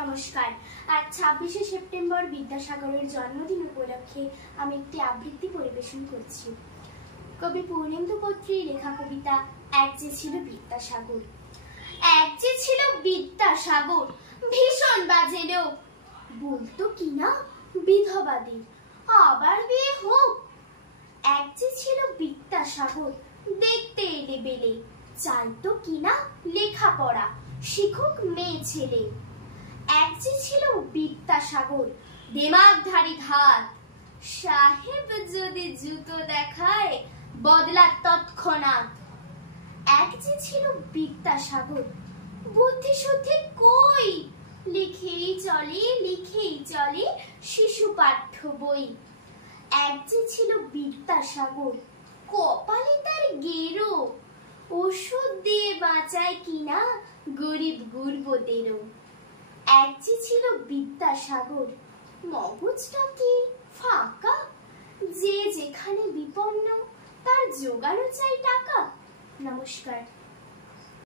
নমস্কার। আজ ২৬শে সেপ্টেম্বর বিদ্যাসাগরের জন্মদিন উপলক্ষে আমি একটি আবৃত্তি পরিবেশন করছি। কবি পূর্ণেন্দু বৈদ্যর লেখা কবিতা এক যে ছিল বিদ্যাসাগর। এক যে ছিল বিদ্যাসাগর, ভীষণ বাজে লোক, বলতো কিনা বিধবাদের আবার বিয়ে হোক। এক যে ছিল বিদ্যাসাগর, দেখতে এলে বেলে, চাইতো কিনা লেখাপড়া শিখুক মেয়ে ছেলে। এক যে ছিল বিদ্যাসাগর, দেমাগধারী ঘাত, সাহেব যদি জুতো দেখায় বদলা তৎক্ষণাৎ। এক যে ছিল বিদ্যাসাগর, বুদ্ধি শুদ্ধি কই, লিখেই চলে শিশু পাঠ্য বই। এক যে ছিল বিদ্যাসাগর, কপালে তার গেরো, ওষুধ দিয়ে বাঁচায় কিনা গরিব গুরবদেরও। এক যে ছিল বিদ্যাসাগর, মগজটা কি ফাঁকা, যে যেখানে বিপন্ন তার জোগাড়ও চাই টাকা। নমস্কার।